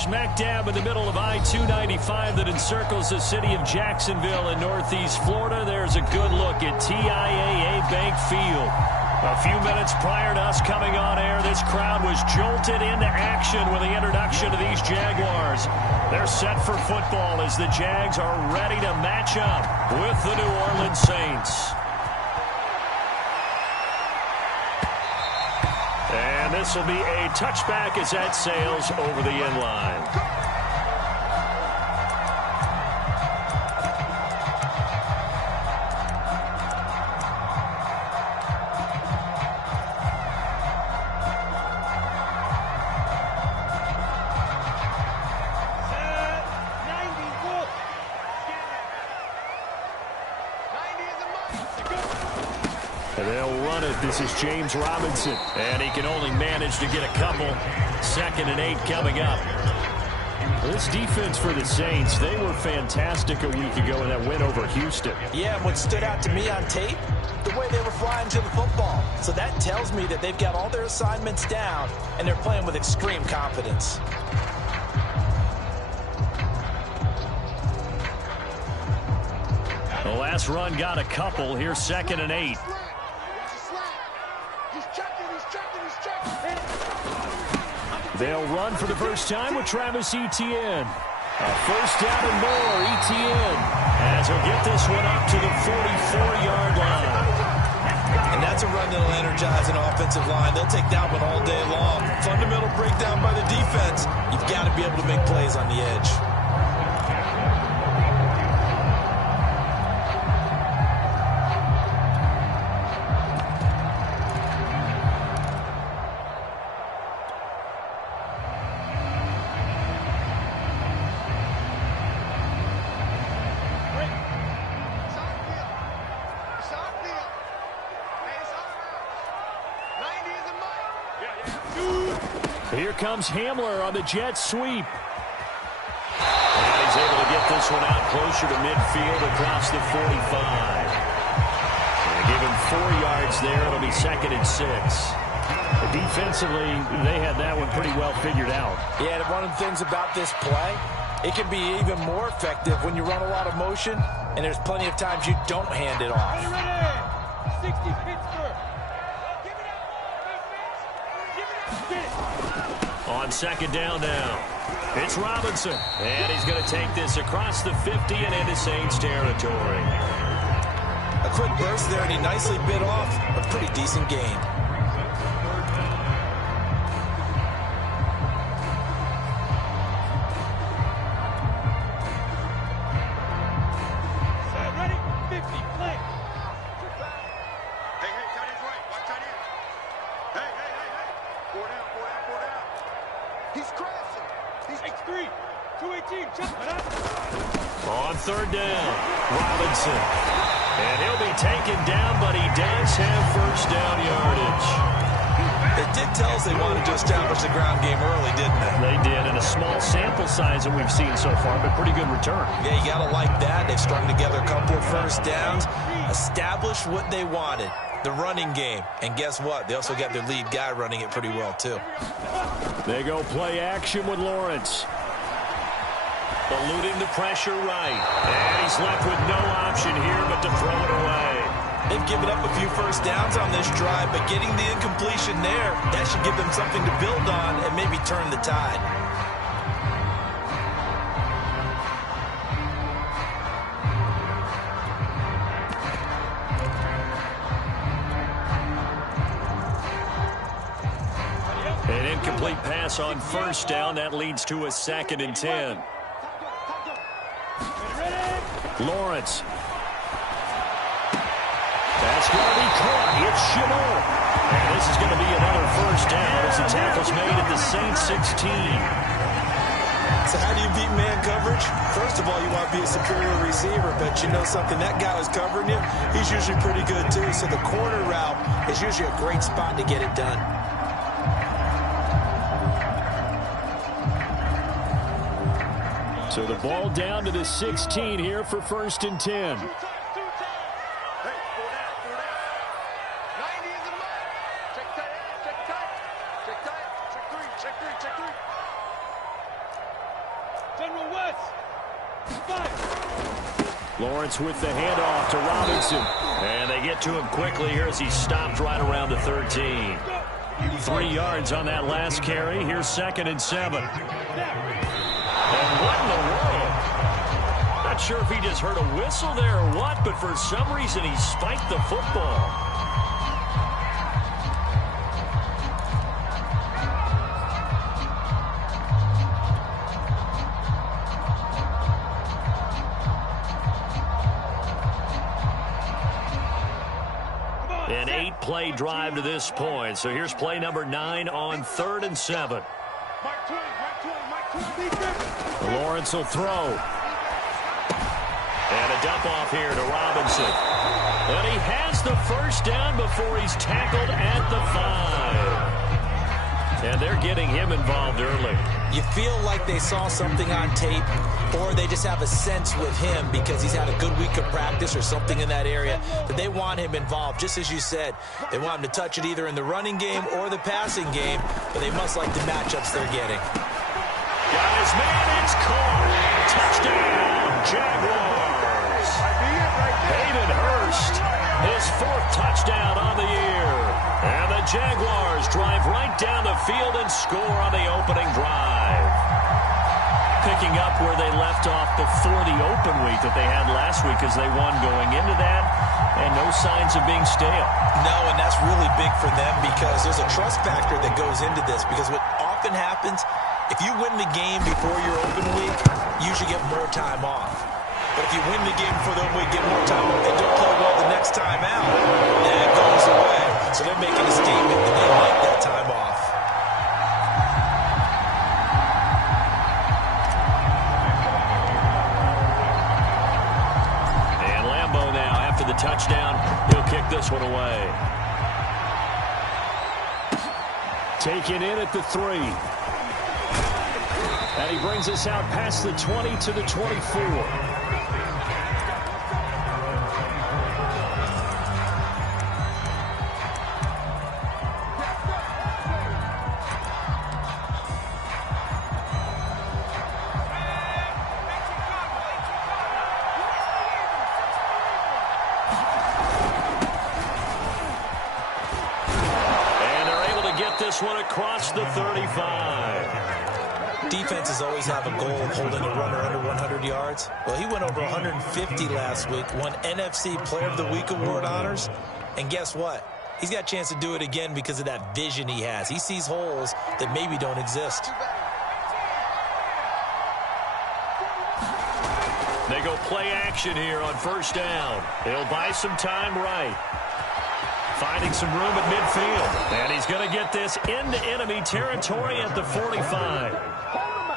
Smack dab in the middle of I-295 that encircles the city of Jacksonville in northeast Florida. There's a good look at TIAA Bank Field. A few minutes prior to us coming on air, this crowd was jolted into action with the introduction of these Jaguars. They're set for football as the Jags are ready to match up with the New Orleans Saints. And this will be a touchback as that sails over the end line. They'll run it. This is James Robinson. And he can only manage to get a couple. 2nd and 8 coming up. This defense for the Saints, they were fantastic a week ago in that win over Houston. Yeah, and what stood out to me on tape, the way they were flying to the football. So that tells me that they've got all their assignments down, and they're playing with extreme confidence. The last run got a couple. Here's 2nd and 8. They'll run for the first time with Travis Etienne. A first down and more, Etienne, as he'll get this one up to the 44-yard line. And that's a run that'll energize an offensive line. They'll take that one all day long. Fundamental breakdown by the defense. You've got to be able to make plays on the edge. Here comes Hamler on the jet sweep. And he's able to get this one out closer to midfield across the 45. And give him 4 yards there. It'll be 2nd and 6. Defensively, they had that one pretty well figured out. Yeah, and one of the things about this play, it can be even more effective when you run a lot of motion, and there's plenty of times you don't hand it off. Ready, 60 Pittsburgh. On 2nd down now, it's Robinson. And he's going to take this across the 50 and into Saints territory. A quick burst there, and he nicely bit off a pretty decent gain. Ready, 50, play. Hey, tight end's right. Watch tight end. Hey. 4 down. He's crashing. He's X3, 218, check it out. On 3rd down, Robinson. And he'll be taken down, but he does have first down yardage. They did tell us they wanted to establish the ground game early, didn't they? They did, in a small sample size that we've seen so far, but pretty good return. Yeah, you got to like that. They've strung together a couple of first downs, established what they wanted, the running game. And guess what? They also got their lead guy running it pretty well, too. They go play action with Lawrence. Eluding the pressure right. And he's left with no option here but to throw it away. They've given up a few first downs on this drive, but getting the incompletion there, that should give them something to build on and maybe turn the tide. An incomplete pass on first down. That leads to a 2nd and 10. Lawrence. That's going to be caught. It's Chabot. And this is going to be another first down as the tackle's made at the Saints 16. So how do you beat man coverage? First of all, you want to be a superior receiver, but you know something, that guy who's covering you, he's usually pretty good too. So the corner route is usually a great spot to get it done. So the ball down to the 16 here for 1st and 10. Lawrence with the handoff to Robinson. And they get to him quickly here as he's stopped right around the 13. 3 yards on that last carry. Here's 2nd and 7. And what in the world? Not sure if he just heard a whistle there or what, but for some reason he spiked the football. An 8-play drive to this point. So here's play number 9 on 3rd and 7. Lawrence will throw. And a dump off here to Robinson. And he has the first down before he's tackled at the 5. And they're getting him involved early. You feel like they saw something on tape, or they just have a sense with him because he's had a good week of practice or something in that area that they want him involved. Just as you said, they want him to touch it either in the running game or the passing game, but they must like the matchups they're getting. Got his man, it's caught. Touchdown, Jaguars. Hayden Hurst, his 4th touchdown on the year. And the Jaguars drive right down the field and score on the opening drive. Picking up where they left off before the open week that they had last week as they won going into that, and no signs of being stale. No, and that's really big for them because there's a trust factor that goes into this, because what often happens, if you win the game before your open week, you usually get more time off. But if you win the game before the open week, get more time off, and don't play well the next time out, that goes away. So they're making a statement that they like that time off. And Lambeau now, after the touchdown, he'll kick this one away. Taken in at the 3. And he brings us out past the 20 to the 24. This one across the 35. Defenses always have a goal of holding a runner under 100 yards. Well, he went over 150 last week, won NFC Player of the Week award honors. And guess what? He's got a chance to do it again because of that vision he has. He sees holes that maybe don't exist. They go play action here on 1st down. He'll buy some time right. Finding some room at midfield. And he's going to get this into enemy territory at the 45.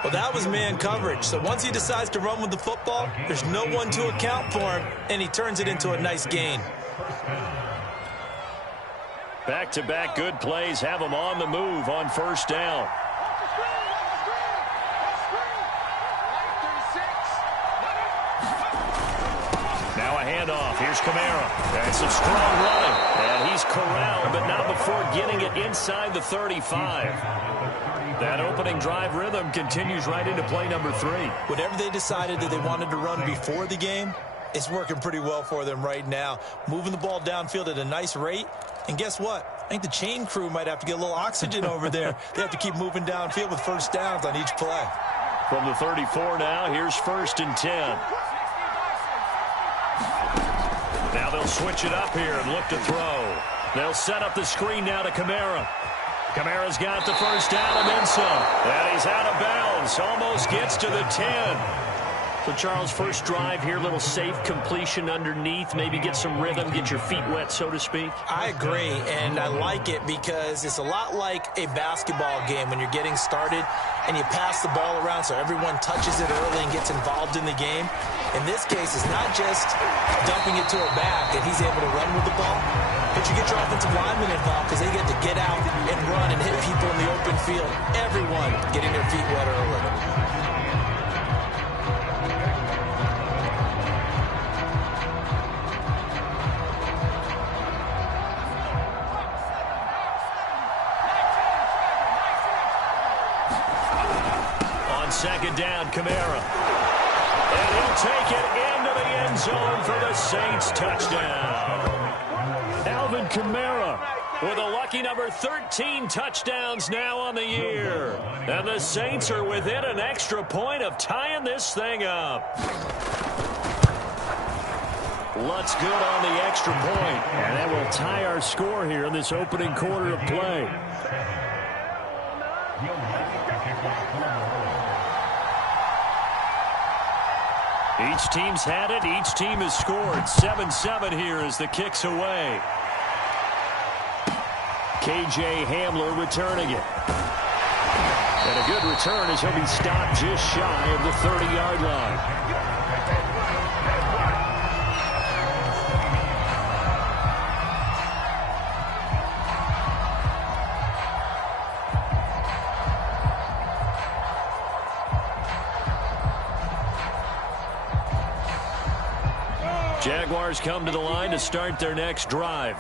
Well, that was man coverage. So once he decides to run with the football, there's no one to account for him, and he turns it into a nice gain. Back-to-back good plays have him on the move on 1st down. Now a handoff. Here's Kamara. And some strong running. And he's corralled, but not before getting it inside the 35. That opening drive rhythm continues right into play number 3. Whatever they decided that they wanted to run before the game, it's working pretty well for them right now. Moving the ball downfield at a nice rate. And guess what? I think the chain crew might have to get a little oxygen over there. They have to keep moving downfield with 1st downs on each play. From the 34 now, here's 1st and 10. Now they'll switch it up here and look to throw. They'll set up the screen now to Kamara. Kamara's got the 1st down and then some. And he's out of bounds. Almost gets to the 10. So, Charles, first drive here, little safe completion underneath. Maybe get some rhythm, get your feet wet, so to speak. I agree, and I like it because it's a lot like a basketball game when you're getting started and you pass the ball around so everyone touches it early and gets involved in the game. In this case, it's not just dumping it to a back and he's able to run with the ball, but you get your offensive linemen involved because they get to get out and run and hit people in the open field. Everyone getting their feet wet early. On 2nd down, Kamara. And he'll take it into the end zone Saints touchdown. Alvin Kamara with a lucky number 13 touchdowns now on the year. And the Saints are within an extra point of tying this thing up. Lutz good on the extra point. And that will tie our score here in this opening quarter of play. Each team's had it. Each team has scored. 7-7 here as the kick's away. KJ Hamler returning it. And a good return as he'll be stopped just shy of the 30-yard line. Jaguars come to the line to start their next drive.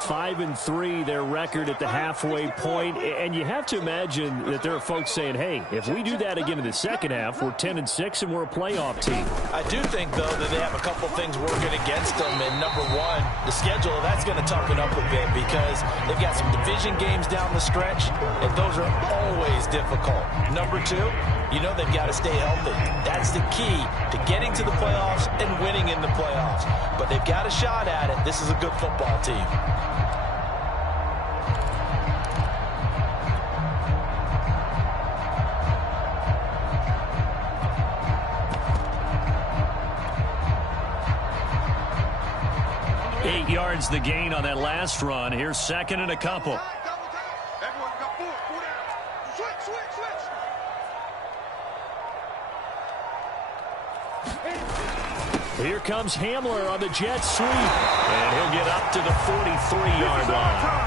5-3 their record at the halfway point, and you have to imagine that there are folks saying, hey, if we do that again in the second half, we're 10-6 and we're a playoff team. I do think, though, that they have a couple things working against them, and number one, the schedule, that's going to toughen up a bit because they've got some division games down the stretch, and those are always difficult. Number two, you know they've got to stay healthy. That's the key to getting to the playoffs and winning in the playoffs. But they've got a shot at it. This is a good football team. Yards the gain on that last run. Here's second and a couple. Everyone got four down. Switch. Here comes Hamler on the jet sweep. And he'll get up to the 43-yard line.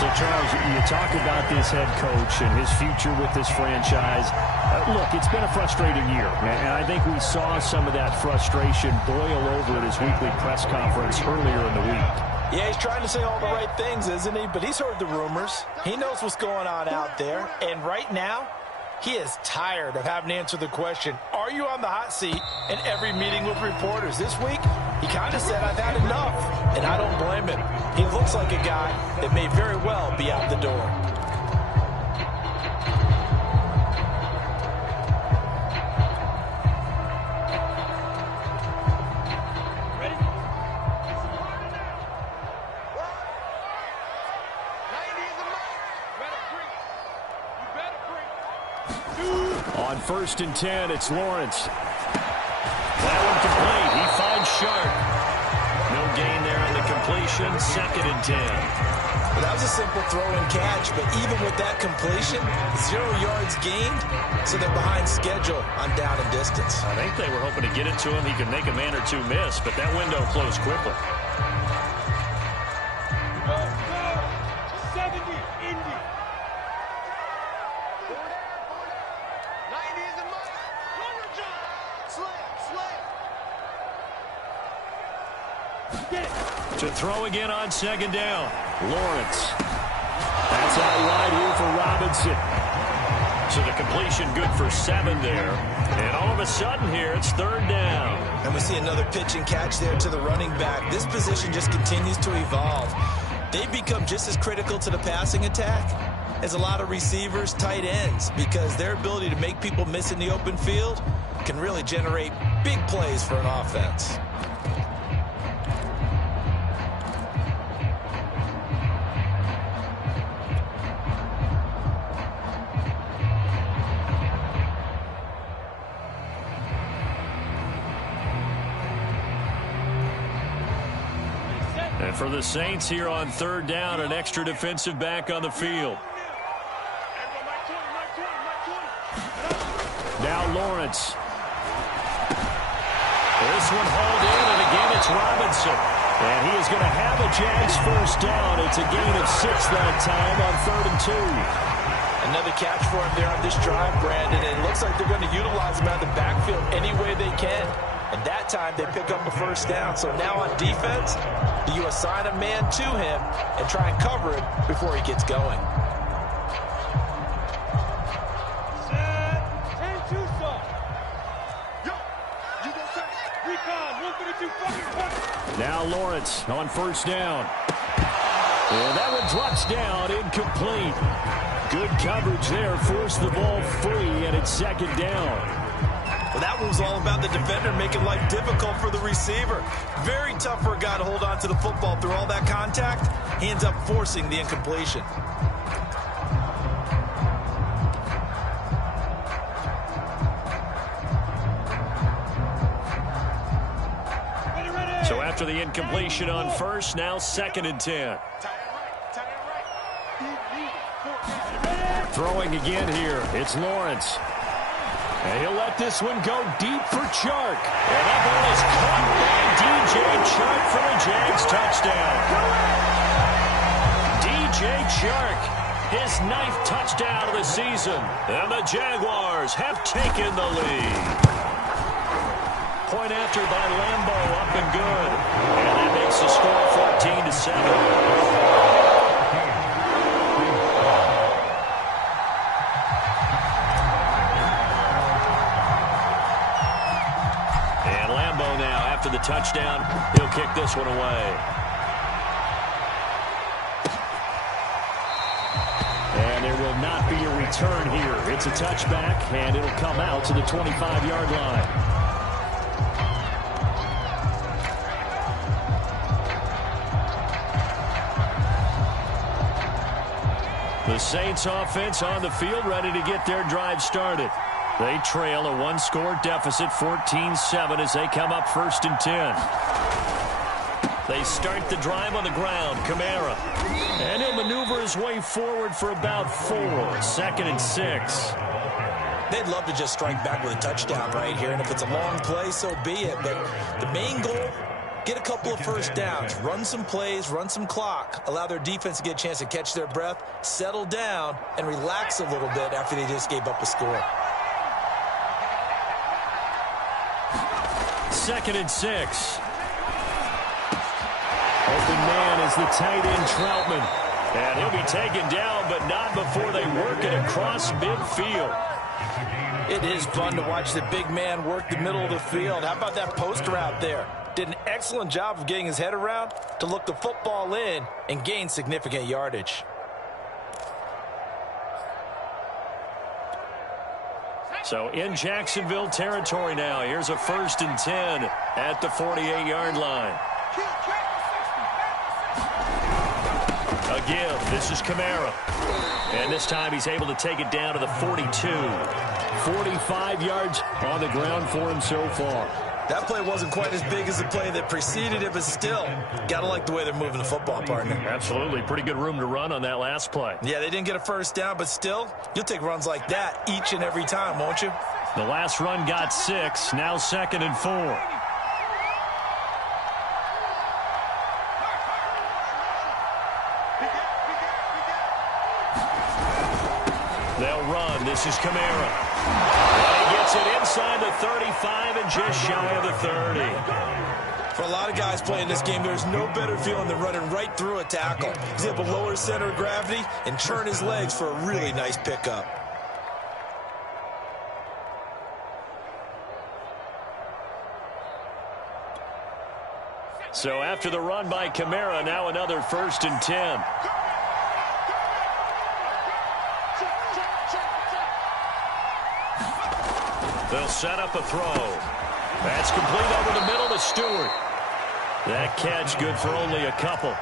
So, Charles, you talk about this head coach and his future with this franchise. Look, it's been a frustrating year, and I think we saw some of that frustration boil over at his weekly press conference earlier in the week. Yeah, he's trying to say all the right things, isn't he? But he's heard the rumors. He knows what's going on out there. And right now, he is tired of having to answer the question, are you on the hot seat in every meeting with reporters? This week, he kind of said, I've had enough. And I don't blame him. He looks like a guy that may very well be out the door. On 1st and 10, it's Lawrence. That one complete. He finds Sharp. No gain there on the completion. 2nd and 10. Well, that was a simple throw and catch, but even with that completion, 0 yards gained, so they're behind schedule on down and distance. I think they were hoping to get it to him. He could make a man or two miss, but that window closed quickly. 70, Indy. To throw again on 2nd down. Lawrence. That's out wide here for Robinson. So the completion good for 7 there. And all of a sudden here, it's 3rd down. And we see another pitch and catch there to the running back. This position just continues to evolve. They become just as critical to the passing attack as a lot of receivers, tight ends, because their ability to make people miss in the open field can really generate big plays for an offense. And for the Saints here on 3rd down, an extra defensive back on the field. Now Lawrence. This one hauled in, and again it's Robinson. And he is going to have a Jags 1st down. It's a gain of 6 that time on 3rd and 2. Another catch for him there on this drive, Brandon. And it looks like they're going to utilize him out of the backfield any way they can. And that time they pick up a 1st down. So now on defense, do you assign a man to him and try and cover him before he gets going? Set. 10 Tucson. Yo, you gonna say? Recon. 132 fucking points. Now Lawrence on first down. And that one drops down, incomplete. Good coverage there, forced the ball free, and it's second down. Well, that one was all about the defender making life difficult for the receiver. Very tough for a guy to hold on to the football through all that contact. He ends up forcing the incompletion. So after the incompletion on first, now second and 10. Throwing again here, it's Lawrence. And he'll let this one go deep for Chark. And that ball is caught by DJ Chark for the Jags touchdown. DJ Chark, his 9th touchdown of the season. And the Jaguars have taken the lead. Point after by Lambo, up and good. And that makes the score 14-7. And Lambo now, after the touchdown, he'll kick this one away. And there will not be a return here. It's a touchback, and it'll come out to the 25-yard line. The Saints offense on the field, ready to get their drive started. They trail a one-score deficit, 14-7, as they come up first and 10. They start the drive on the ground. Kamara. And he'll maneuver his way forward for about 4. Second and 6. They'd love to just strike back with a touchdown right here, and if it's a long play, so be it. But the main goal, get a couple of first downs, run some plays, run some clock, allow their defense to get a chance to catch their breath, settle down, and relax a little bit after they just gave up a score. Second and 6. Open man is the tight end Troutman. And he'll be taken down, but not before they work it across midfield. It is fun to watch the big man work the middle of the field. How about that post route there? Did an excellent job of getting his head around to look the football in and gain significant yardage. So in Jacksonville territory now. Here's a first and 10 at the 48-yard line. A give. This is Kamara. And this time he's able to take it down to the 42. 45 yards on the ground for him so far. That play wasn't quite as big as the play that preceded it, but still, got to like the way they're moving the football, partner. Absolutely. Pretty good room to run on that last play. Yeah, they didn't get a first down, but still, you'll take runs like that each and every time, won't you? The last run got 6. Now second and 4. They'll run. This is Kamara. And he gets it inside the 35 and just shy of the 30. For a lot of guys playing this game, there's no better feeling than running right through a tackle. He's able to lower his center of gravity and turn his legs for a really nice pickup. So after the run by Kamara, now another first and 10. They'll set up a throw. That's complete over the middle to Stewart. That catch good for only a couple.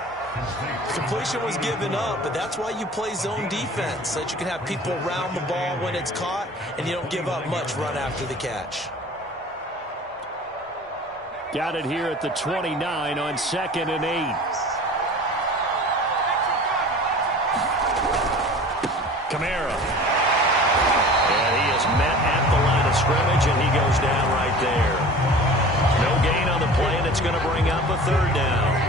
Completion was given up, but that's why you play zone defense, so that you can have people around the ball when it's caught, and you don't give up much run after the catch. Got it here at the 29 on second and 8. Kamara. And he is met at the line of scrimmage, and he goes down right there. No gain on the play, and it's going to bring up a third down.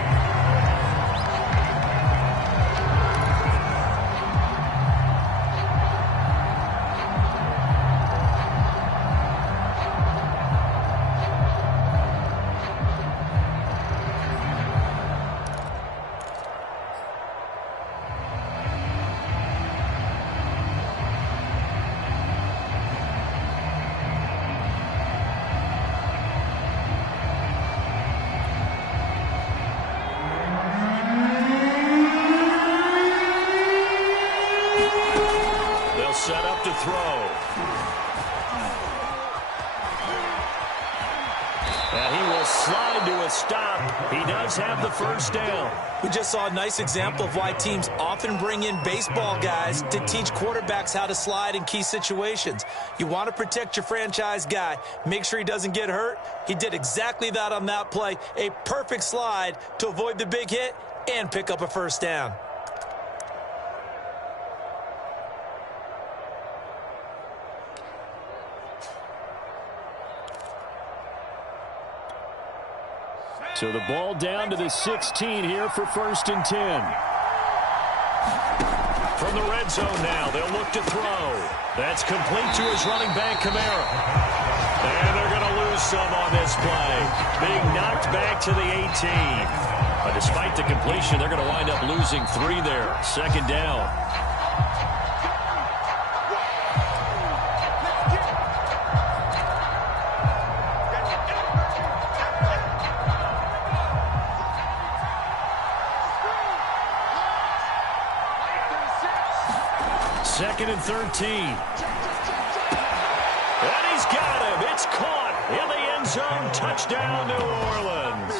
to a stop. He does have the first down. We just saw a nice example of why teams often bring in baseball guys to teach quarterbacks how to slide in key situations. You want to protect your franchise guy. Make sure he doesn't get hurt. He did exactly that on that play. A perfect slide to avoid the big hit and pick up a first down. So the ball down to the 16 here for 1st and 10. From the red zone now, they'll look to throw. That's complete to his running back, Kamara. And they're going to lose some on this play. Being knocked back to the 18. But despite the completion, they're going to wind up losing 3 there. 2nd down. Second and 13. And he's got him. It's caught in the end zone. Touchdown, New Orleans.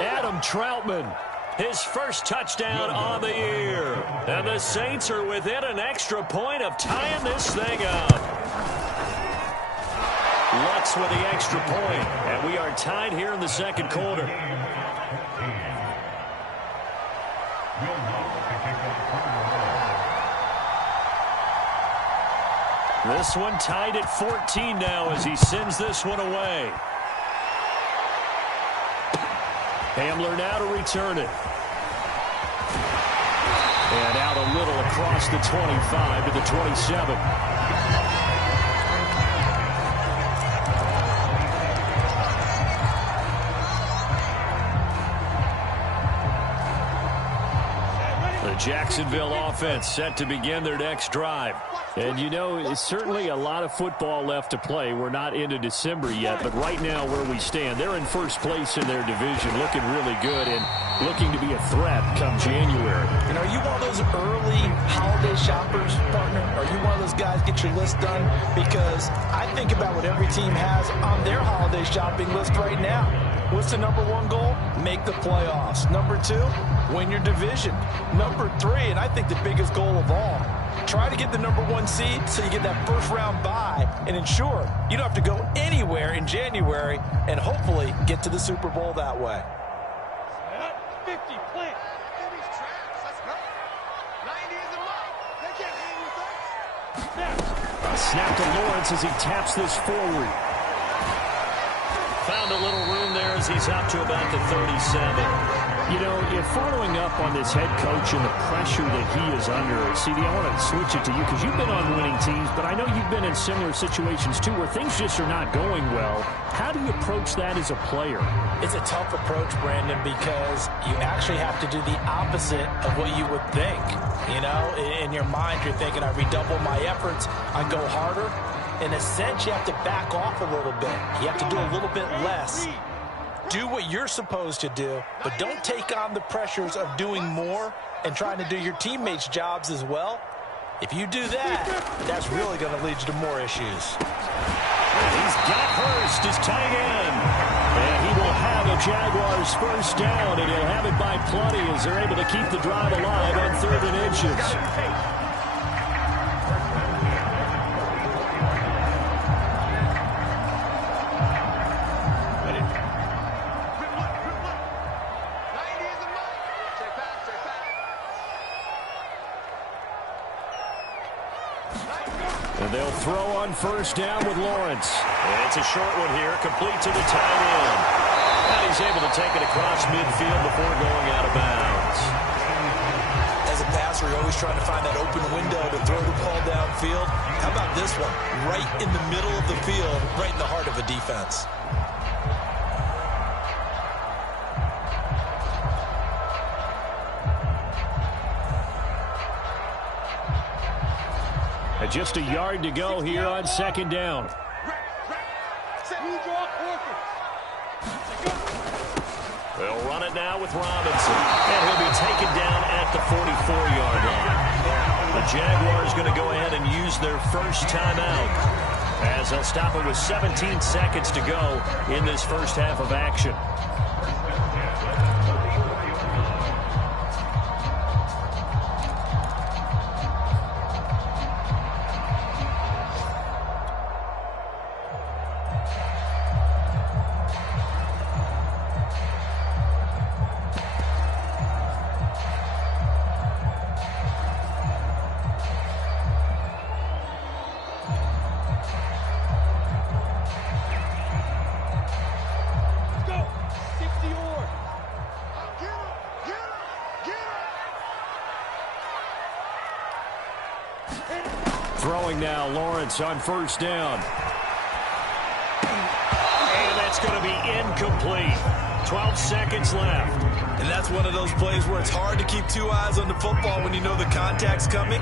Adam Troutman, his first touchdown on the year. And the Saints are within an extra point of tying this thing up. Lutz with the extra point. And we are tied here in the 2nd quarter. This one tied at 14 now as he sends this one away. Hamler now to return it. And out a little across the 25 to the 27. The Jacksonville offense set to begin their next drive. And, you know, it's certainly a lot of football left to play. We're not into December yet, but right now where we stand, they're in first place in their division, looking really good and looking to be a threat come January. And are you one of those early holiday shoppers, partner? Are you one of those guys get your list done? Because I think about what every team has on their holiday shopping list right now. What's the number 1 goal? Make the playoffs. Number 2, win your division. Number 3, and I think the biggest goal of all, try to get the number 1 seed so you get that first round bye and ensure you don't have to go anywhere in January and hopefully get to the Super Bowl that way. 50, plant. Let's go. 90 is a mark. They can't hang with us. A snap to Lawrence as he taps this forward. Found a little room there as he's up to about the 37. You know, if following up on this head coach and the pressure that he is under, CD, I want to switch it to you because you've been on winning teams, but I know you've been in similar situations too where things just are not going well. How do you approach that as a player? It's a tough approach, Brandon, because you actually have to do the opposite of what you would think. You know, in your mind, you're thinking, I redouble my efforts, I go harder. In a sense, you have to back off a little bit. You have to do a little bit less. Do what you're supposed to do, but don't take on the pressures of doing more and trying to do your teammates' jobs as well. If you do that, that's really going to lead you to more issues. And he's got Hurst as tight end. And he will have a Jaguars first down, and he'll have it by plenty as they're able to keep the drive alive on 3rd and inches. They'll throw on first down with Lawrence. And it's a short one here, complete to the tight end. And he's able to take it across midfield before going out of bounds. As a passer, you're always trying to find that open window to throw the ball downfield. How about this one? Right in the middle of the field, right in the heart of a defense. Just a yard to go here on 2nd down. They'll run it now with Robinson. And he'll be taken down at the 44-yard line. The Jaguars going to go ahead and use their first timeout as they'll stop it with 17 seconds to go in this first half of action. Throwing now, Lawrence on first down. And that's going to be incomplete. 12 seconds left. And that's one of those plays where it's hard to keep two eyes on the football when you know the contact's coming,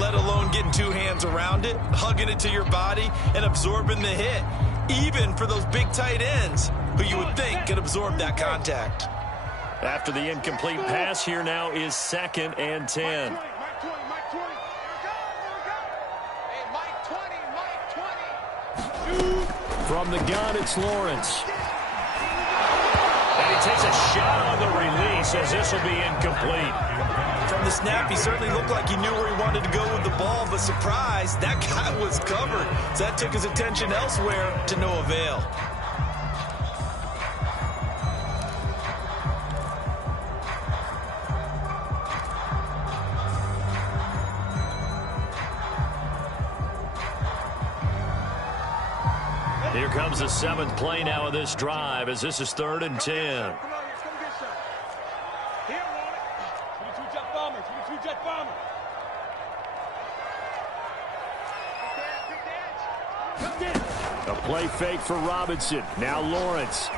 let alone getting two hands around it, hugging it to your body, and absorbing the hit, even for those big tight ends who you would think could absorb that contact. After the incomplete pass, here now is 2nd and 10. Mike 20, Mike 20. Hey, Mike 20, Mike 20. From the gun, it's Lawrence. And he takes a shot on the release as this will be incomplete. From the snap, he certainly looked like he knew where he wanted to go with the ball, but surprise, that guy was covered. So that took his attention elsewhere to no avail. Here comes the 7th play now of this drive as this is 3rd and 10. Come on, here, come get some. Here, want it. 22 jet bomber, 22 jet bomber. A play fake for Robinson. Now Lawrence.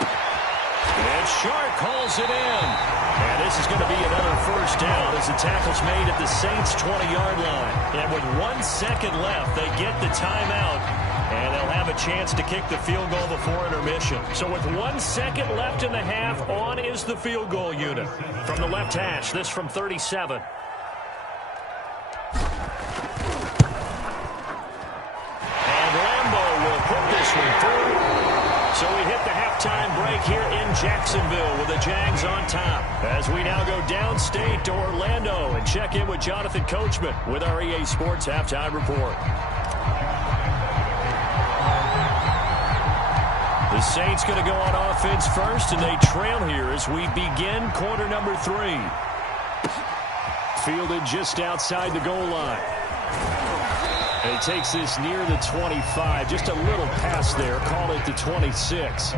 And Shark calls it in. And this is going to be another first down as the tackle's made at the Saints' 20-yard line. And with 1 second left, they get the timeout. And they'll have a chance to kick the field goal before intermission. So with 1 second left in the half, on is the field goal unit. From the left hash, this from 37. And Lambeau will put this one through. So we hit the halftime break here in Jacksonville with the Jags on top. As we now go downstate to Orlando and check in with Jonathan Coachman with our EA Sports Halftime Report. The Saints going to go on offense first, and they trail here as we begin quarter number 3. Fielded just outside the goal line. And he takes this near the 25. Just a little pass there. Called it the 26.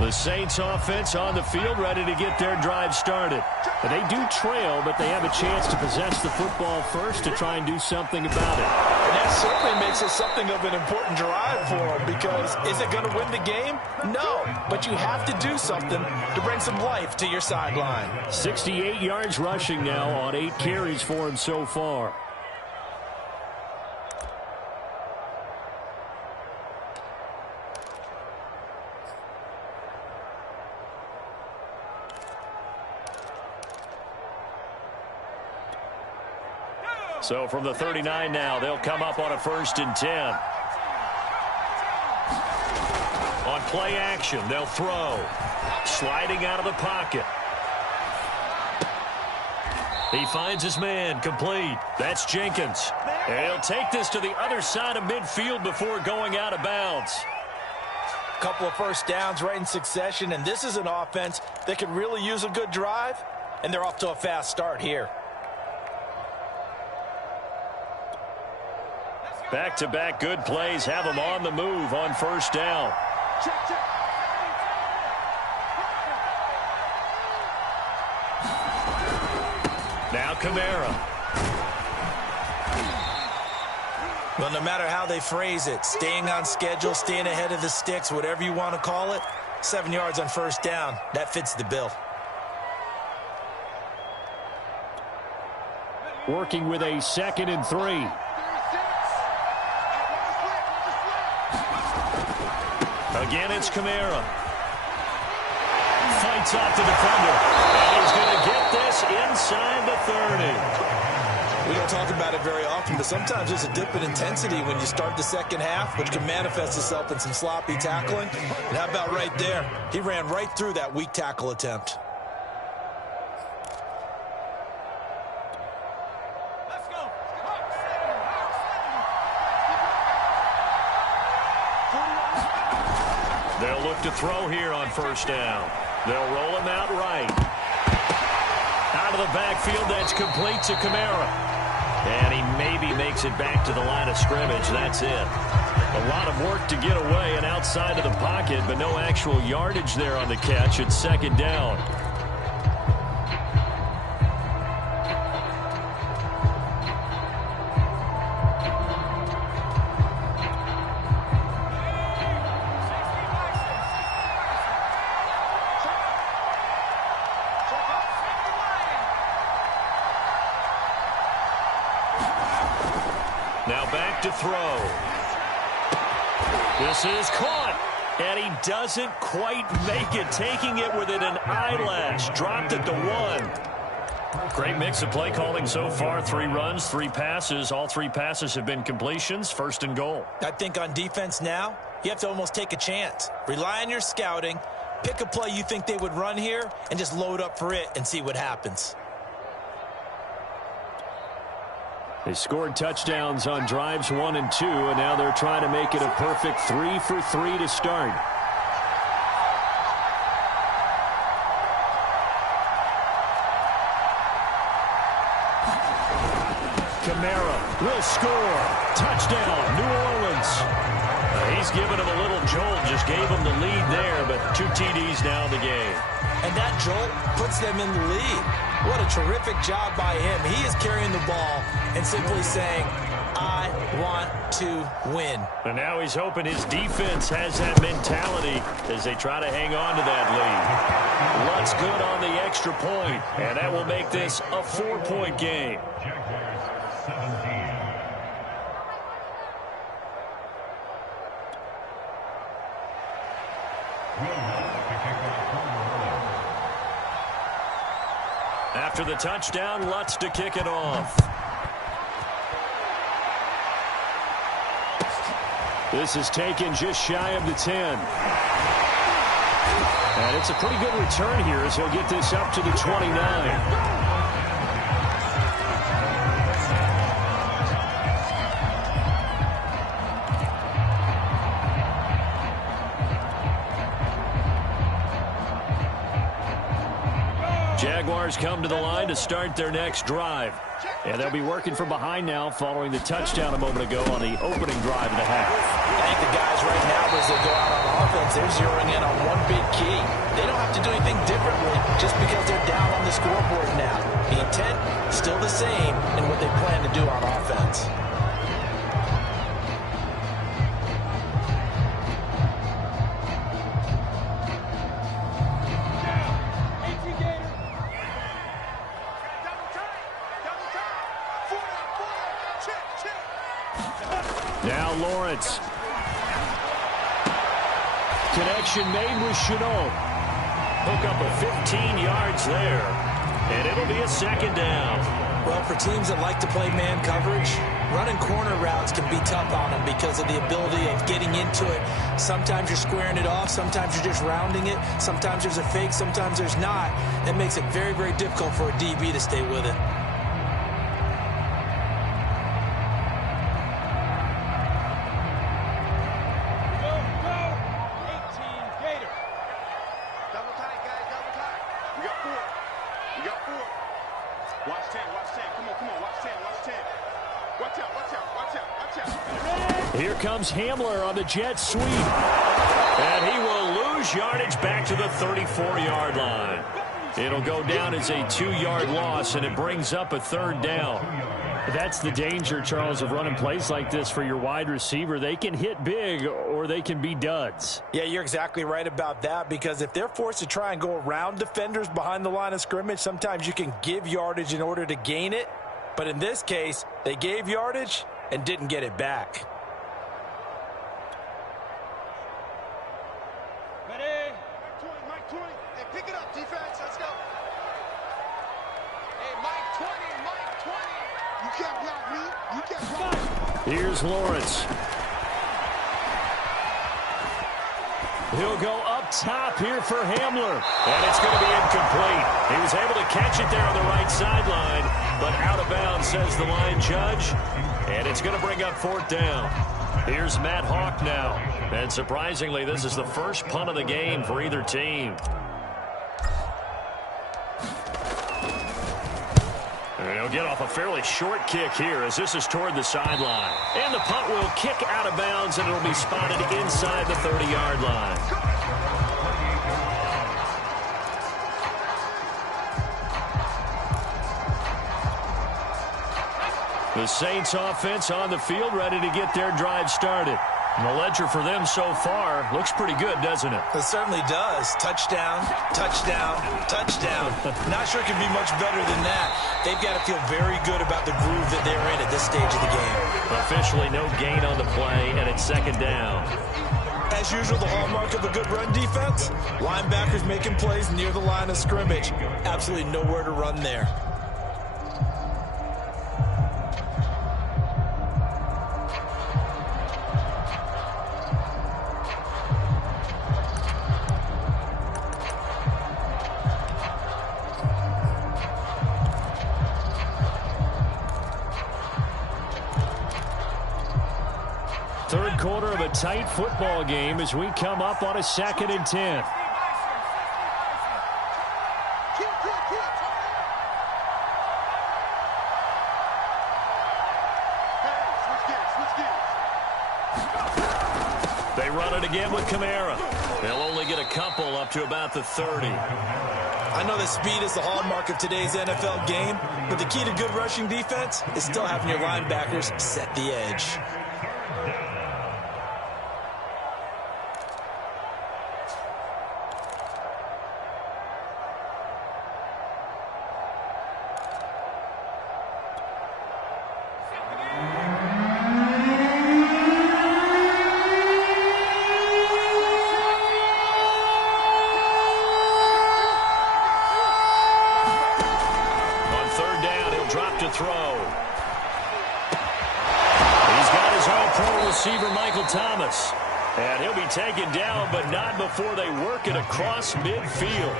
The Saints offense on the field, ready to get their drive started. And they do trail, but they have a chance to possess the football first to try and do something about it. And that certainly makes it something of an important drive for them, because is it going to win the game? No, but you have to do something to bring some life to your sideline. 68 yards rushing now on 8 carries for him so far. So from the 39 now, they'll come up on a 1st and 10. On play action, they'll throw. Sliding out of the pocket. He finds his man, complete. That's Jenkins. And he'll take this to the other side of midfield before going out of bounds. A couple of first downs right in succession, and this is an offense that could really use a good drive, and they're off to a fast start here. Back-to-back good plays have them on the move on 1st down. Now Kamara. Well, no matter how they phrase it, staying on schedule, staying ahead of the sticks, whatever you want to call it, 7 yards on 1st down, that fits the bill. Working with a 2nd and 3. Again, it's Kamara. Fights off the defender. And he's going to get this inside the 30. We don't talk about it very often, but sometimes there's a dip in intensity when you start the second half, which can manifest itself in some sloppy tackling. And how about right there? He ran right through that weak tackle attempt. They'll look to throw here on 1st down. They'll roll him out right. Out of the backfield, that's complete to Kamara. And he maybe makes it back to the line of scrimmage. That's it. A lot of work to get away and outside of the pocket, but no actual yardage there on the catch. It's 2nd down. throw. This is caught. And he doesn't quite make it, taking it within an eyelash. Dropped at the 1. Great mix of play calling so far. 3 runs, 3 passes. All 3 passes have been completions. 1st and goal. I think on defense now, you have to almost take a chance. Rely on your scouting. Pick a play you think they would run here and just load up for it and see what happens. They scored touchdowns on drives 1 and 2, and now they're trying to make it a perfect 3 for 3 to start. Kamara will score. Touchdown, New Orleans. He's given him a little jolt, just gave him the lead there, but 2 TDs now in the game. And that jolt puts them in the lead. What a terrific job by him. He is carrying the ball and simply saying, I want to win. And now he's hoping his defense has that mentality as they try to hang on to that lead. Lutt's good on the extra point, and that will make this a 4-point game. After the touchdown, Lutz to kick it off. This is taken just shy of the 10. And it's a pretty good return here as he'll get this up to the 29. Jaguars come to the line to start their next drive. And they'll be working from behind now following the touchdown a moment ago on the opening drive of the half. I think the guys right now, as they go out on offense, they're zeroing in on one big key. They don't have to do anything differently just because they're down on the scoreboard now. The intent still the same in what they plan to do on offense. Now Lawrence. Connection made with Chenault. Hook up a 15 yards there. And it'll be a 2nd down. Well, for teams that like to play man coverage, running corner routes can be tough on them because of the ability of getting into it. Sometimes you're squaring it off. Sometimes you're just rounding it. Sometimes there's a fake. Sometimes there's not. That makes it very, very difficult for a DB to stay with it. Here comes Hamler on the jet sweep. And he will lose yardage back to the 34-yard line. It'll go down as a 2-yard loss, and it brings up a 3rd down. That's the danger, Charles, of running plays like this for your wide receiver. They can hit big or they can be duds. Yeah, you're exactly right about that, because if they're forced to try and go around defenders behind the line of scrimmage, sometimes you can give yardage in order to gain it. But in this case, they gave yardage and didn't get it back. Ready? Mike 20. Hey, pick it up, defense. Let's go. Hey, Mike 20. You can't block me. You can't block me. Here's Lawrence. He'll go up top here for Hamler. And it's going to be incomplete. He was able to catch it there on the right sideline, but out of bounds, says the line judge. And it's going to bring up 4th down. Here's Matt Hawk now. And surprisingly, this is the first punt of the game for either team. And he'll get off a fairly short kick here as this is toward the sideline. And the punt will kick out of bounds, and it'll be spotted inside the 30-yard line. The Saints offense on the field, ready to get their drive started. And the ledger for them so far looks pretty good, doesn't it? It certainly does. Touchdown, touchdown, touchdown. Not sure it can be much better than that. They've got to feel very good about the groove that they're in at this stage of the game. Officially no gain on the play, and it's second down. As usual, the hallmark of a good run defense, linebackers making plays near the line of scrimmage. Absolutely nowhere to run there. Third quarter of a tight football game as we come up on a 2nd and 10. They run it again with Kamara. They'll only get a couple up to about the 30. I know that speed is the hallmark of today's NFL game, but the key to good rushing defense is still having your linebackers set the edge. Thomas, and he'll be taken down, but not before they work it across midfield.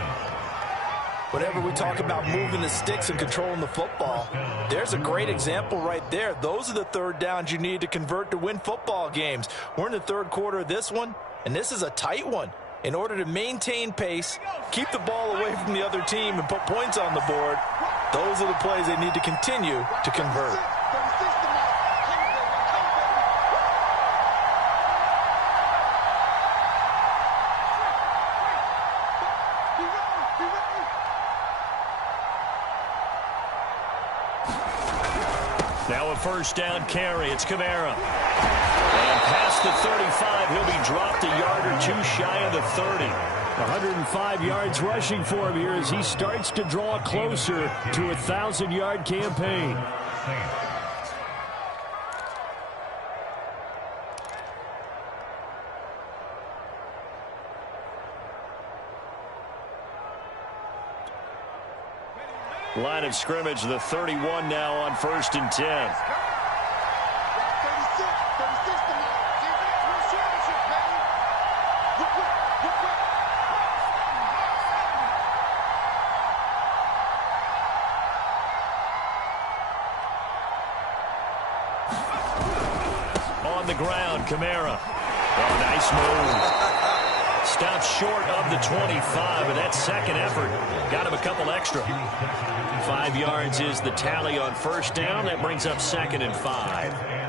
Whenever we talk about moving the sticks and controlling the football, there's a great example right there. Those are the third downs you need to convert to win football games. We're in the third quarter of this one, and this is a tight one. In order to maintain pace, keep the ball away from the other team, and put points on the board, those are the plays they need to continue to convert. Now a first down carry. It's Kamara. And past the 35, he'll be dropped a yard or two shy of the 30. 105 yards rushing for him here as he starts to draw closer to a 1,000-yard campaign. Line of scrimmage, the 31 now on 1st and 10. On the ground, Kamara. Oh, nice move. Stopped short of the 25, but that second effort got him a couple extra. 5 yards is the tally on first down. That brings up 2nd and 5.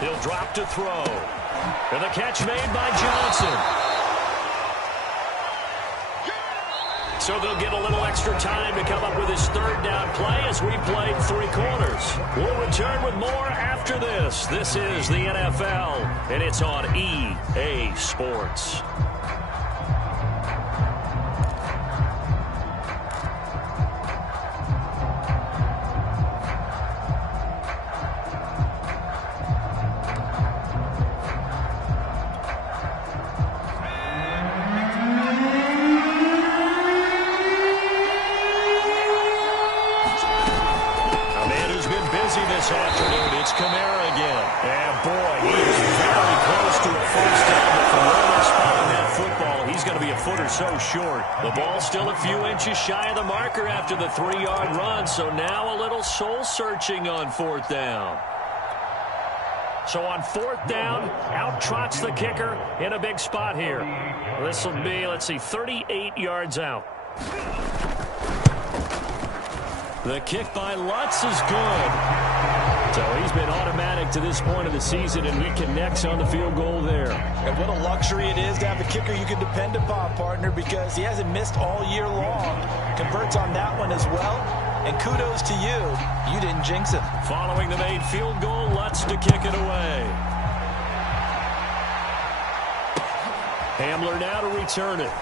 He'll drop to throw. And the catch made by Johnson. So they'll get a little extra time to come up with his third down play as we played 3 quarters. We'll return with more after this. This is the NFL, and it's on EA Sports. This afternoon, it's Kamara again. And boy, he is very close to a first down, but from where they're spotting that football, he's going to be a foot or so short. The ball's still a few inches shy of the marker after the 3-yard run, so now a little soul-searching on 4th down. So on 4th down, out trots the kicker in a big spot here. This will be, let's see, 38 yards out. The kick by Lutz is good. So he's been automatic to this point of the season, and he connects on the field goal there. And what a luxury it is to have a kicker you can depend upon, partner, because he hasn't missed all year long. Converts on that one as well. And kudos to you. You didn't jinx him. Following the made field goal, Lutz to kick it away. Hamler now to return it.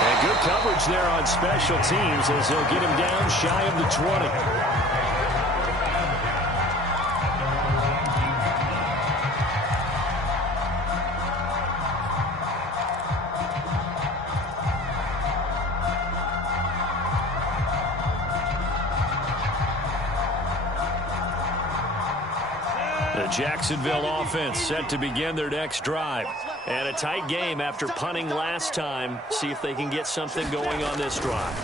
And good coverage there on special teams as they'll get him down shy of the 20. The Jacksonville offense set to begin their next drive. And a tight game after punting last time. See if they can get something going on this drive.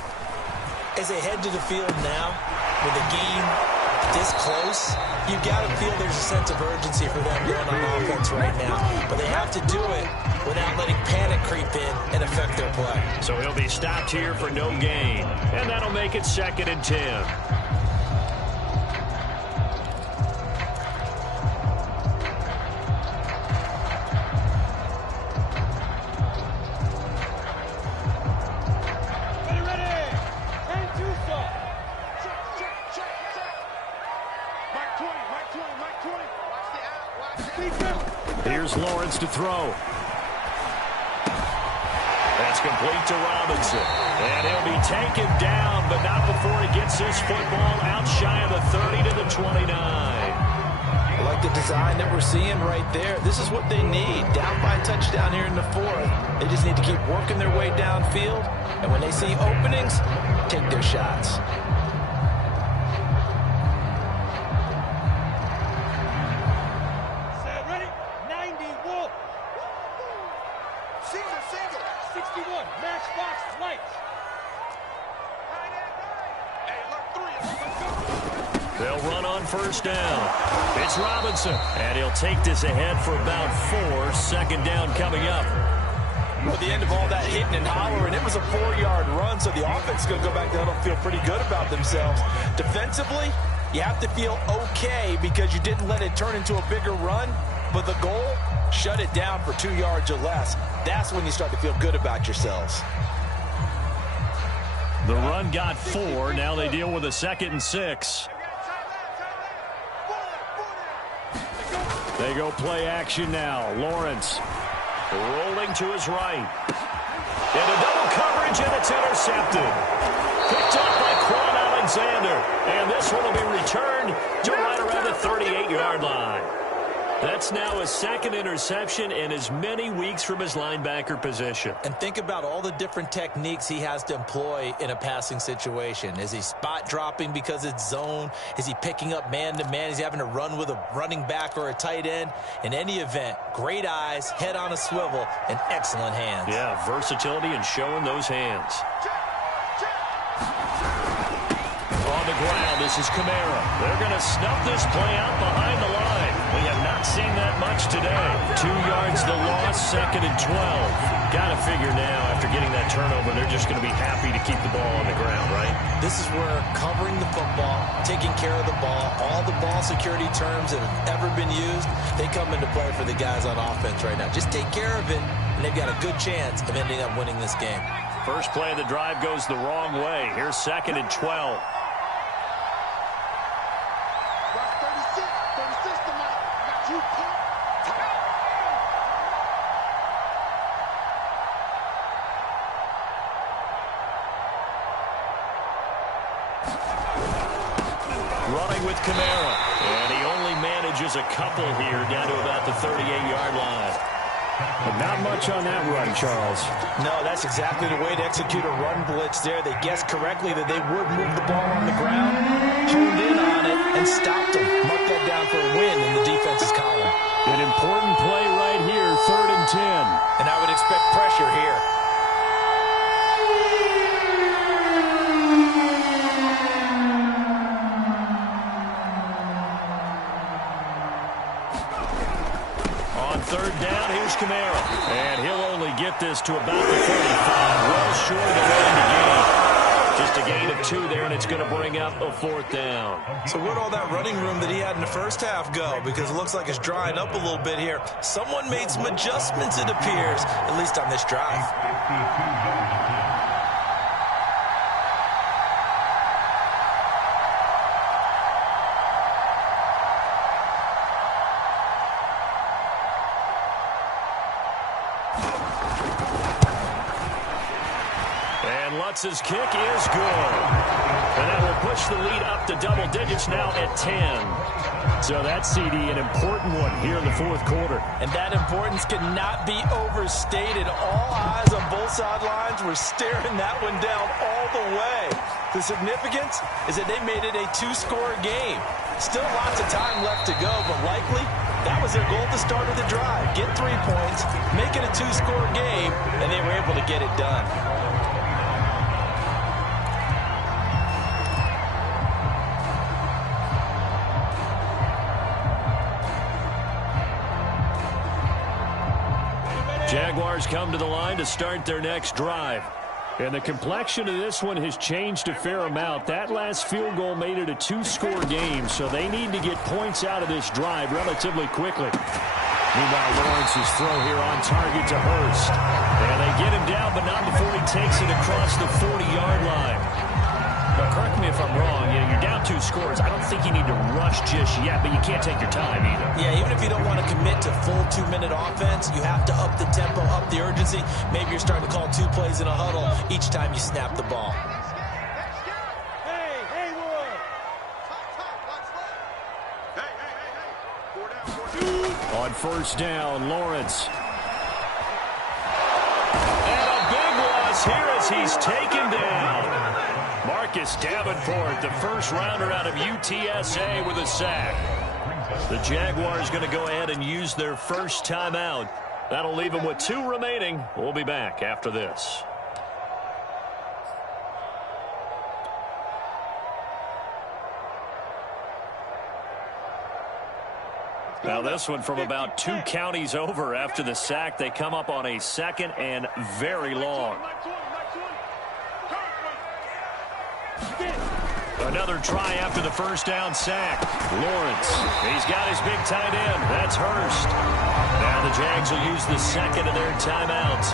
As they head to the field now, with a game this close, you've got to feel there's a sense of urgency for them going on offense right now. But they have to do it without letting panic creep in and affect their play. So he'll be stopped here for no gain. And that'll make it 2nd and 10. Here's Lawrence to throw. That's complete to Robinson. And he'll be taken down, but not before he gets his football out shy of the 30 to the 29. I like the design that we're seeing right there. This is what they need. Down by a touchdown here in the 4th. They just need to keep working their way downfield. And when they see openings, take their shots. They'll run on first down. It's Robinson, and he'll take this ahead for about 4. 2nd down coming up. At the end of all that hitting and hollering, it was a 4-yard run, so the offense is going to go back down and feel pretty good about themselves. Defensively, you have to feel okay because you didn't let it turn into a bigger run, but the goal, shut it down for 2 yards or less. That's when you start to feel good about yourselves. The run got 4. Now they deal with a 2nd and 6. They go play action now. Lawrence rolling to his right. Into double coverage, and it's intercepted. Picked up by Quan Alexander. And this one will be returned to right around the 38-yard line. That's now his 2nd interception in as many weeks from his linebacker position. And think about all the different techniques he has to employ in a passing situation. Is he spot dropping because it's zone? Is he picking up man-to-man? Is he having to run with a running back or a tight end? In any event, great eyes, head on a swivel, and excellent hands. Yeah, versatility and showing those hands. On the ground, this is Kamara. They're going to snuff this play out behind the line. We have not seen that much today. 2 yards the loss, 2nd and 12. Got to figure now, after getting that turnover, they're just going to be happy to keep the ball on the ground, right? This is where covering the football, taking care of the ball, all the ball security terms that have ever been used, they come into play for the guys on offense right now. Just take care of it, and they've got a good chance of ending up winning this game. First play of the drive goes the wrong way. Here's 2nd and 12. Running with Kamara, and he only manages a couple here down to about the 38-yard line. But not much on that run, Charles. No, that's exactly the way to execute a run blitz there. They guessed correctly that they would move the ball on the ground, honed in on it, and stopped them. Mark that down for a win in the defense's column. An important play right here, 3rd and 10. And I would expect pressure here. Third down, here's Kamara. And he'll only get this to about the 35. Well short a 4th down. So where'd all that running room that he had in the first half go? Because it looks like it's drying up a little bit here. Someone made some adjustments, it appears, at least on this drive. Lutz's kick is good. And that will push the lead up to double digits now at 10. So that's, CD, an important one here in the 4th quarter. And that importance cannot be overstated. All eyes on both sidelines were staring that one down all the way. The significance is that they made it a 2-score game. Still lots of time left to go, but likely that was their goal at the start of the drive. Get 3 points, make it a 2-score game, and they were able to get it done. Jaguars come to the line to start their next drive. And the complexion of this one has changed a fair amount. That last field goal made it a 2-score game, so they need to get points out of this drive relatively quickly. Meanwhile, Lawrence's throw here on target to Hurst. And they get him down, but not before he takes it across the 40-yard line. Now, correct me if I'm wrong. You know, you're down 2 scores. I don't think you need to rush just yet, but you can't take your time either. Yeah, even if you don't want to commit to full 2-minute offense, you have to up the tempo, up the urgency. Maybe you're starting to call 2 plays in a huddle each time you snap the ball. On 1st down, Lawrence. And a big loss here as he's taken down. Marcus Davenport, the first rounder out of UTSA with a sack. The Jaguars going to go ahead and use their first timeout. That'll leave them with 2 remaining. We'll be back after this. Now this one from about 2 counties over after the sack. They come up on a 2nd and very long. Another try after the first down sack. Lawrence, he's got his big tight end. That's Hurst. Now the Jags will use the 2nd of their timeouts.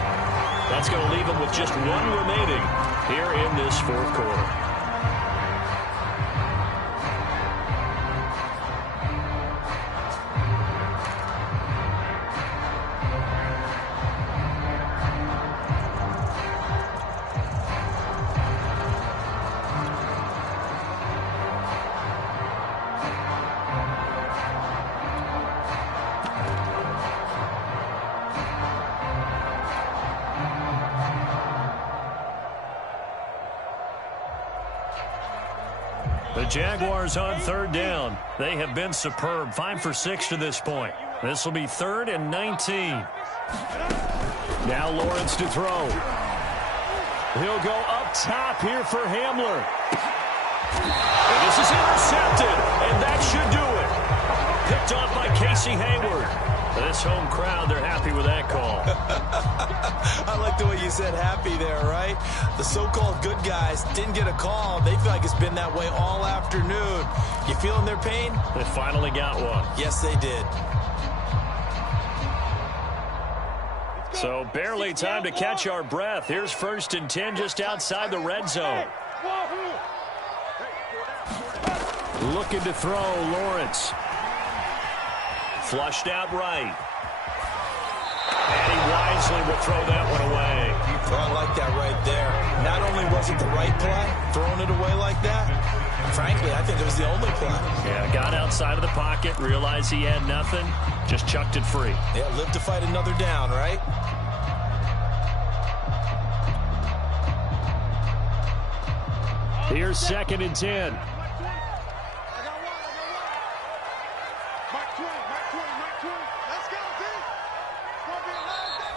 That's going to leave them with just 1 remaining here in this 4th quarter. The Jaguars on 3rd down. They have been superb. 5 for 6 to this point. This will be 3rd and 19. Now Lawrence to throw. He'll go up top here for Hamler. And this is intercepted, and that should do it. Picked off by Casey Hayward. This home crowd, they're happy with that call. I like the way you said happy there, right? The so-called good guys didn't get a call. They feel like it's been that way all afternoon. You feeling their pain? They finally got one. Yes, they did. So barely time to catch our breath. Here's 1st and 10 just outside the red zone. Looking to throw, Lawrence. Flushed out right. And he wisely will throw that one away. Oh, I like that right there. Not only was it the right play, throwing it away like that, frankly, I think it was the only play. Yeah, got outside of the pocket, realized he had nothing, just chucked it free. Yeah, live to fight another down, right? Here's 2nd and 10.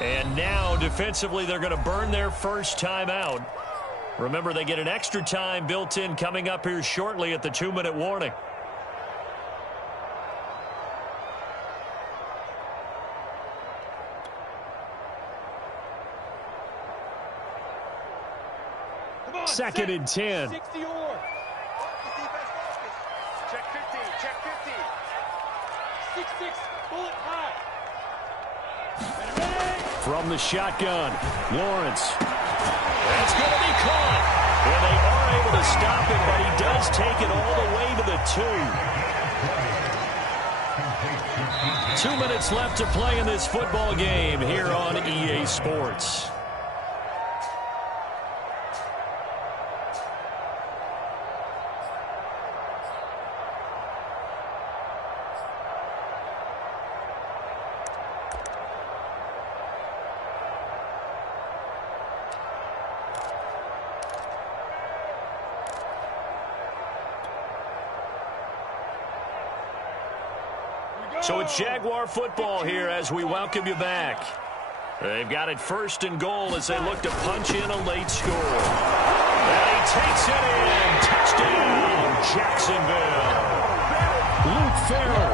And now, defensively, they're going to burn their first timeout. Remember, they get an extra time built in coming up here shortly at the 2-minute warning. On, 2nd and 10. check 50. 6'6", bullet high. From the shotgun, Lawrence. That's going to be caught. And they are able to stop it, but he does take it all the way to the 2. 2 minutes left to play in this football game here on EA Sports. So it's Jaguar football here as we welcome you back. They've got it 1st and goal as they look to punch in a late score. And he takes it in. Touchdown, Jacksonville. Luke Farrell,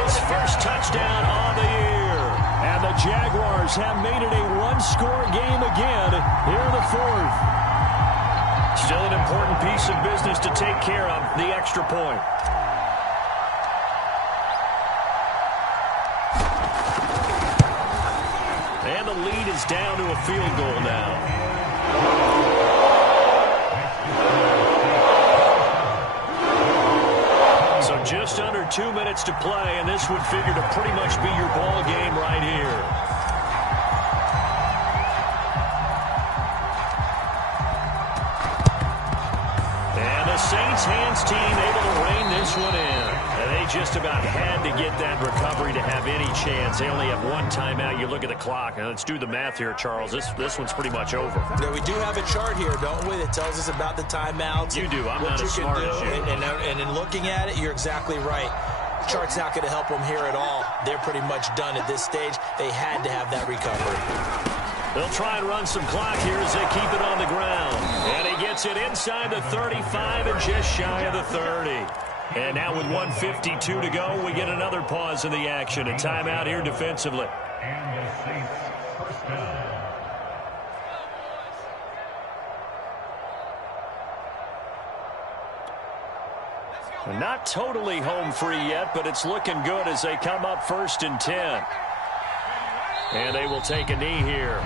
his first touchdown on the year. And the Jaguars have made it a one-score game again here in the 4th. Still an important piece of business to take care of, the extra point. And the lead is down to a field goal now. So just under 2 minutes to play, and this would figure to pretty much be your ball game right here. And the Saints hands team able to rein this one in. And they just about had to get that recovery to have any chance. They only have one timeout. You look at the clock. Now let's do the math here, Charles. This one's pretty much over. Yeah, we do have a chart here, don't we, that tells us about the timeouts. You do. I'm not as smart as you. And in looking at it, you're exactly right. The chart's not going to help them here at all. They're pretty much done at this stage. They had to have that recovery. They'll try and run some clock here as they keep it on the ground. And he gets it inside the 35 and just shy of the 30. And now with 1:52 to go, we get another pause in the action. A timeout here defensively. And the Saints first down. Not totally home free yet, but it's looking good as they come up 1st and 10. And they will take a knee here.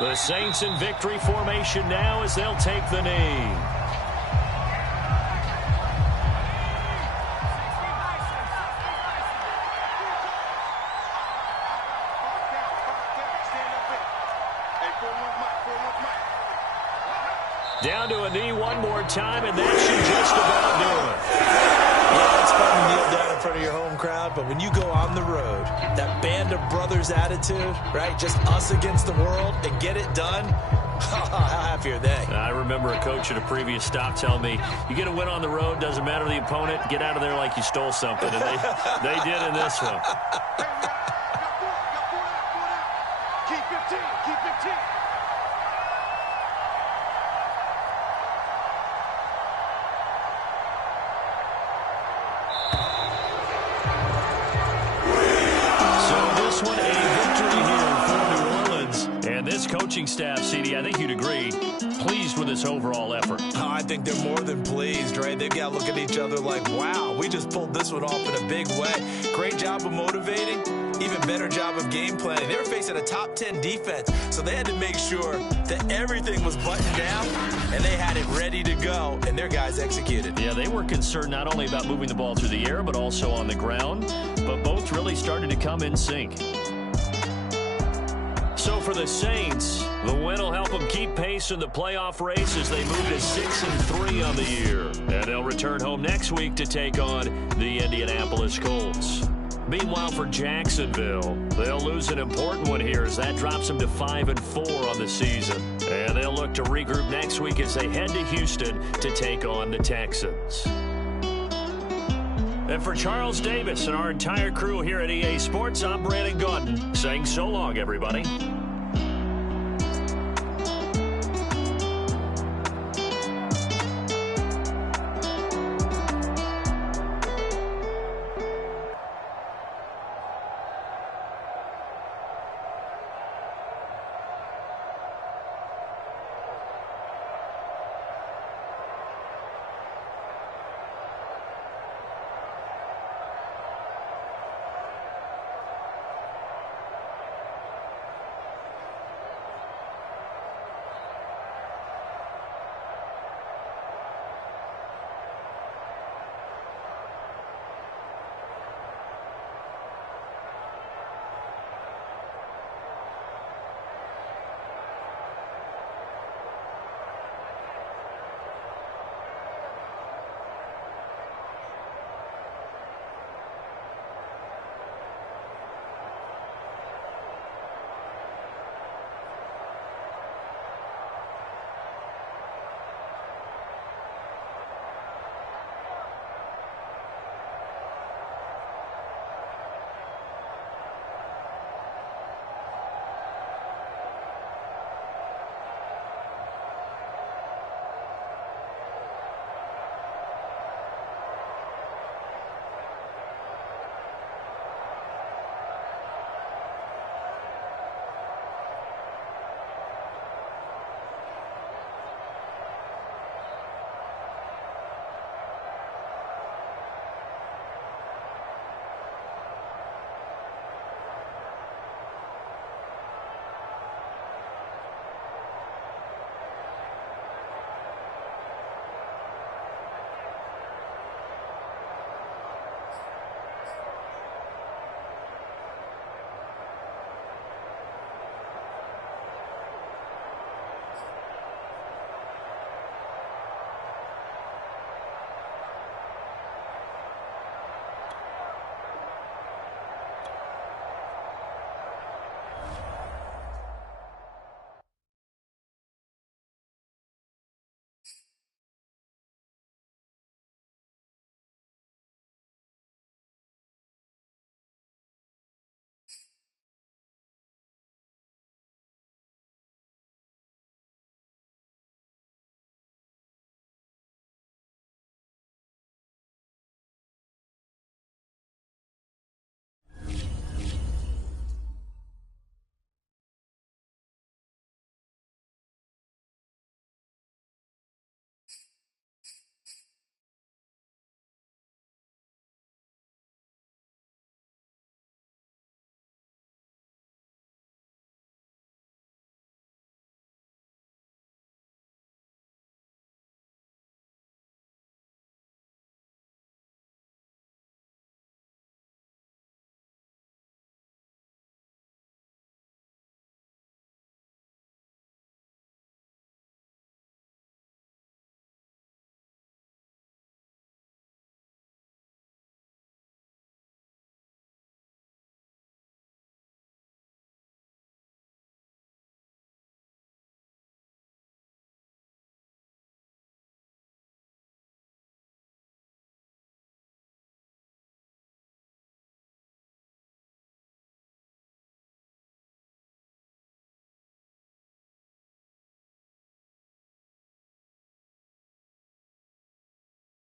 The Saints in victory formation now as they'll take the knee. Down to a knee one more time, and that should just about do it. Yeah, it's fun to kneel down in front of your home crowd, but when you go on the road, that band of brothers attitude, right, just us against the world, and get it done, how happy are they? I remember a coach at a previous stop telling me, you get a win on the road, doesn't matter the opponent, get out of there like you stole something, and they did in this one. Keep 15, keep 15. Coaching staff, CD, I think you'd agree, pleased with this overall effort. Oh, I think they're more than pleased, right? They've got to look at each other like, wow, we just pulled this one off in a big way. Great job of motivating, even better job of game planning. They were facing a top 10 defense, so they had to make sure that everything was buttoned down, and they had it ready to go, and their guys executed. Yeah, they were concerned not only about moving the ball through the air, but also on the ground, but both really started to come in sync. So for the Saints, the win will help them keep pace in the playoff race as they move to 6-3 on the year. And they'll return home next week to take on the Indianapolis Colts. Meanwhile, for Jacksonville, they'll lose an important one here as that drops them to 5-4 on the season. And they'll look to regroup next week as they head to Houston to take on the Texans. And for Charles Davis and our entire crew here at EA Sports, I'm Brandon Gaudin saying so long, everybody.